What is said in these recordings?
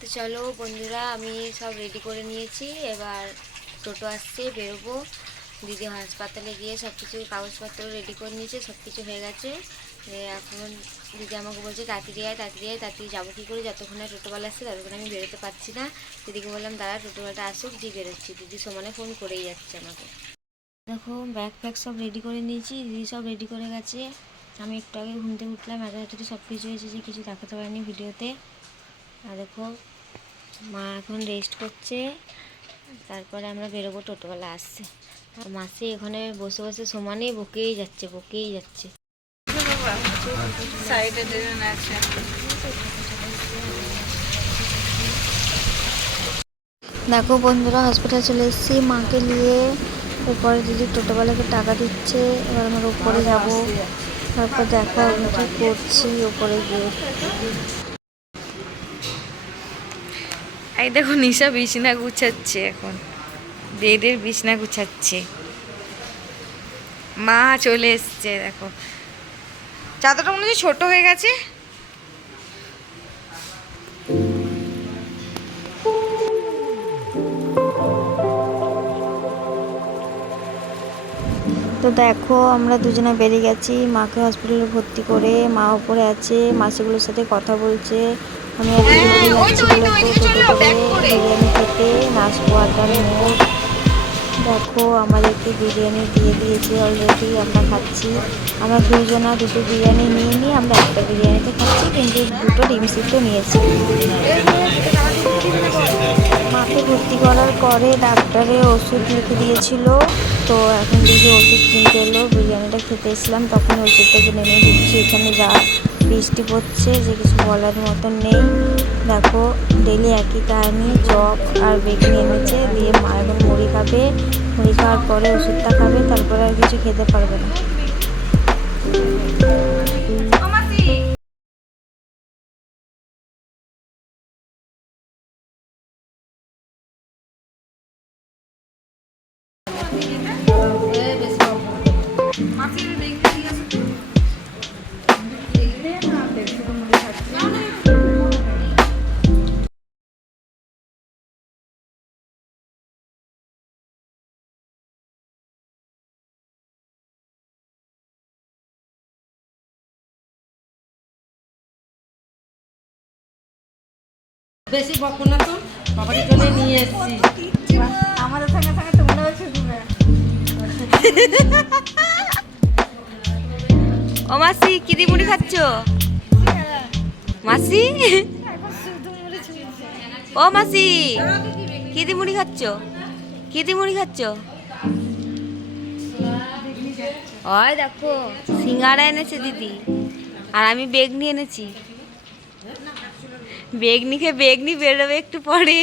তো চলো বন্ধুরা, আমি সব রেডি করে নিয়েছি। এবার টোটো আসছে, বেরোবো। দিদি হাসপাতালে গিয়ে সব কিছু কাগজপত্র রেডি করে নিয়েছে, সব কিছু হয়ে গেছে। এখন দিদি আমাকে বলছে তাড়াতাড়ি আয়, তাড়াতাড়ি আয়। তাড়াতাড়ি যাবো কী করে, যতক্ষণে টোটোওয়ালা আসছে ততক্ষণে আমি বেরোতে পারছি না। দিদিকে বললাম দাঁড়া, টোটোওয়ালাটা আসুক, দিয়ে বেরোচ্ছি। দিদি সমানে ফোন করেই যাচ্ছে আমাকে। দেখো ব্যাগ ফ্যাগ সব রেডি করে নিয়েছি, দিদি সব রেডি করে গেছে। আমি একটু আগে ঘুম থেকে উঠলাম, এত সব কিছু হয়েছে যে কিছু দেখাতে পারিনি ভিডিওতে। আর দেখো মা এখন রেস্ট করছে, তারপরে আমরা বেরোবো, টোটোওয়ালা আসছে। আর মাসি এখানে বসে বসে সমানে বকেই যাচ্ছে। দেখো বন্ধুরা, হসপিটাল চলে এসেছি মাকে নিয়ে। এরপরে দিদি টোটোওয়ালাকে টাকা দিচ্ছে। এবার আমরা উপরে যাবো, তারপর দেখো আমি কি করছি উপরে গিয়ে। এই দেখো নিশা বিছনা গুছাচ্ছে, এখন বেডের বিছনা গুছাচ্ছে। মা চলে এসছে, দেখো চাদরটা মনে হচ্ছে ছোট হয়ে গেছে। তো দেখো আমরা দুজনে বেরিয়ে গেছি মাকে হসপিটালে ভর্তি করে। মা উপরে আছে, মাসিগুলোর সাথে কথা বলছে। আমি বিরিয়ানি খেতে নাচবো আড্ডার মোড়। দেখো আমাদেরকে বিরিয়ানি দিয়ে দিয়েছে অলরেডি, আমরা খাচ্ছি। আমরা দুজনা দুটো বিরিয়ানি নিয়ে আমরা একটা বিরিয়ানিতে খাচ্ছি, কিন্তু দুটো ডিম সিদ্ধ নিয়েছি। মাকে ভর্তি করার পরে ডাক্তারে ওষুধ লিখে দিয়েছিল। তো এখন দিদি ওষুধ কিনতে এলো, বিরিয়ানিটা খেতে এসলাম, তখন ওষুধটা কিনে নিয়ে দিচ্ছি। এখানে যা বৃষ্টি পড়ছে যে কিছু বলার মতন নেই। দেখো ডেলি একই কাহিনি, চপ আর বেগুনি এনেছে, দিয়ে মা এখন মুড়ি খাবে। মুড়ি খাওয়ার পরে ওষুধটা খাবে, তারপরে আর কিছু খেতে পারবে না। বেশি বকো না তো, বাবাকে জন্য নিয়ে এসেছি। আমাদের সঙ্গে সঙ্গে তোমরা হচ্ছে ঘুরে। ও মাসি কি দি মুড়ি খাচ্ছ? মাসি ও মাসি কি দি মুড়ি খাচ্ছ? কি দি মুড়ি খাচ্ছ? ওই দেখো সিঙ্গারা এনেছে দিদি, আর আমি বেগনি এনেছি। বেগনি খেয়ে বেগনি বেরোবে একটু পরে।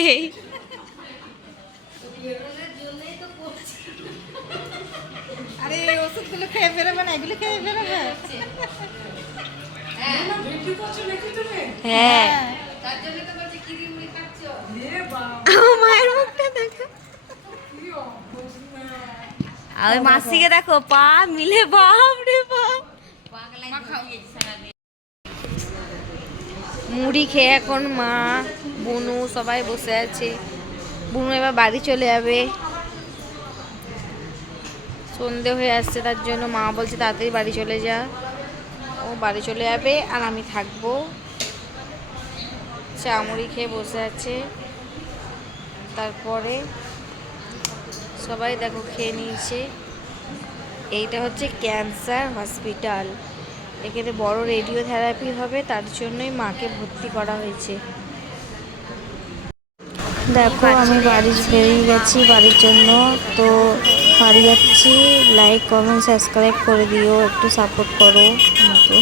আরে ওষুধগুলো খেয়ে বেরোবে না, এগুলো খেয়ে বেরোবে। হ্যাঁ মায়ের মুখটা দেখো, আর ওই মাসিকে দেখো পা মিলে, বাপ রে বাপ। মুড়ি খেয়ে এখন মা বুনু সবাই বসে আছে। বুনু এবার বাড়ি চলে যাবে, সন্ধে হয়ে আসছে, তার জন্য মা বলছে তাড়াতাড়ি বাড়ি চলে যা। ও বাড়ি চলে যাবে আর আমি থাকবো। চা মুড়ি খেয়ে বসে আছে। তারপরে সবাই দেখো খেয়ে নিয়েছে। এইটা হচ্ছে ক্যান্সার হসপিটাল, এখানে বড় রেডিও থেরাপি হবে, তার জন্যই মাকে ভর্তি করা হয়েছে। দেখো আমি বাড়ি বেরিয়ে গেছি বাড়ির জন্য। তো বাড়ি যাচ্ছি, লাইক কমেন্ট সাবস্ক্রাইব করে দিও, একটু সাপোর্ট করো আমাকে।